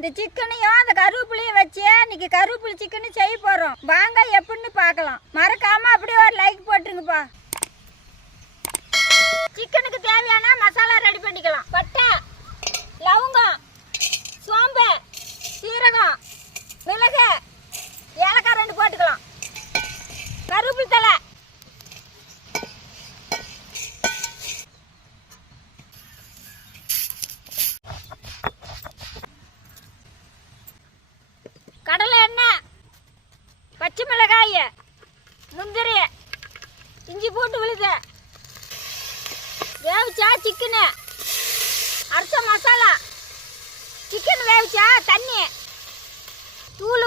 இந்த சிக்கனையும் அந்த கருவேப்பிலையும் வச்சு இன்னைக்கு கருவேப்பிலை சிக்கன் செய்ய போறோம். வாங்க எப்படின்னு பார்க்கலாம். மறக்காம அப்படியே ஒரு லைக் போட்டுருங்கப்பா. சிக்கனுக்கு தேவையான மசாலா ரெடி பண்ணிக்கலாம். பட்டை, லவங்கம், சோம்பு, சீரகம், மிளகு, ஏலக்காய் 2 போட்டுக்கலாம். கருவேப்பிலை தழை, கடலை எண்ணெய், பச்சை மிளகாய், முந்திரி, இஞ்சி பூண்டு விழுது, வேவிச்சா சிக்கனு, அரைச்ச மசாலா, சிக்கன் வேவிச்சா தண்ணி, தூள்